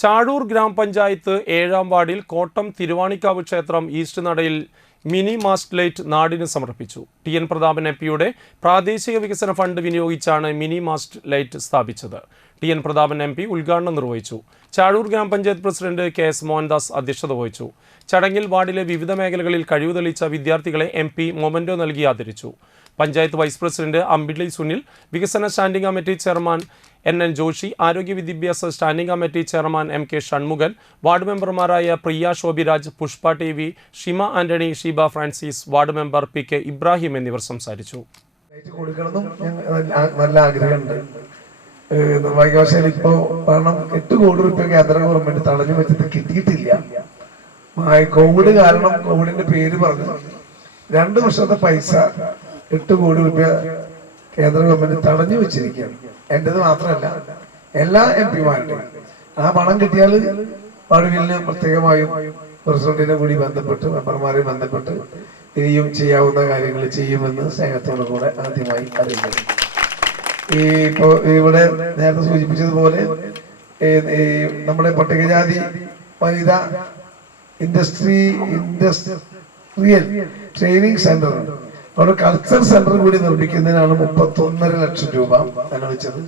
ചാഴൂർ ഗ്രാമപഞ്ചായത്ത് 7-ാം വാർഡിൽ കോട്ടം തിരുവാണിക്കാവ് ക്ഷേത്രം ഈസ്റ്റ് നടയിൽ മിനി മാസ്റ്റ് ലൈറ്റ് നാടിന് സമർപ്പിച്ചു. ടി.എൻ. പ്രതാപൻ എം.പിയുടെ പ്രാദേശിക വികസന ഫണ്ട് വിനിയോഗിച്ചാണ് മിനി മാസ്റ്റ് ലൈറ്റ് സ്ഥാപിച്ചത്. ടി.എൻ. പ്രതാപൻ എം.പി ഉദ്ഘാടനം നിർവഹിച്ചു. ചാഴൂർ ഗ്രാമപഞ്ചായത്ത് പ്രസിഡന്റ് കെ.എസ്. മോഹൻദാസ് അധ്യക്ഷത വഹിച്ചു. ചടങ്ങിൽ വാർഡിലെ വിവിധ മേഖലകളിൽ കഴിവ് തെളിയിച്ച വിദ്യാർത്ഥികളെ എം.പി മൊമന്റോ നൽകി ആദരിച്ചു. പഞ്ചായത്ത് വൈസ് പ്രസിഡന്റ് അമ്പിളി സുനിൽ, വികസന standing committee chairman N.N. Joshi, ആരോഗ്യ വിദ്യാഭ്യാസ standing committee chairman M.K. Shanmukhan, ward മെമ്പർമാരായ Priya Shobhiraj, Pushpa T V, Shima Antony, Sheeba Francis, ward member P.K. Ibrahim എന്നിവർ സംസാരിച്ചു. നല്ല ആഗ്രഹമുണ്ട്. നിർഭാഗ്യവശാൽ ഇപ്പോൾ പണം 8 കോടി രൂപ കേന്ദ്ര ഗവൺമെന്റ് തടഞ്ഞു വെച്ചിട്ട് കിട്ടിയിട്ടില്ല. കോവിഡ് കാരണം കോവിഡിന്റെ പേര് പറഞ്ഞു 2 വർഷത്തെ പൈസ 8 കോടി രൂപ കേന്ദ്ര ഗവൺമെന്റ് തടഞ്ഞു വെച്ചിരിക്കുകയാണ്. എന്റേത് മാത്രമല്ല, എല്ലാ എംപിമാരുടെയും ആ പണം കിട്ടിയാൽ വാർഡിന് പ്രത്യേകമായും പ്രസിഡന്റിനെ കൂടി ബന്ധപ്പെട്ട് മെമ്പർമാരെ ബന്ധപ്പെട്ട് ഇനിയും ചെയ്യാവുന്ന കാര്യങ്ങൾ ചെയ്യുമെന്ന് സ്നേഹത്തോടു കൂടെ ആദ്യമായി അറിയിക്കുന്നു. ഇപ്പോ ഇവിടെ നേരത്തെ സൂചിപ്പിച്ചതുപോലെ നമ്മുടെ പട്ടികജാതി വനിതാ ഇൻഡസ്ട്രിയൽ ട്രെയിനിങ് സെന്റർ, അവിടെ കൾച്ചർ സെന്റർ കൂടി നിർമ്മിക്കുന്നതിനാണ് 31.5 ലക്ഷം രൂപ അനുവദിച്ചത്.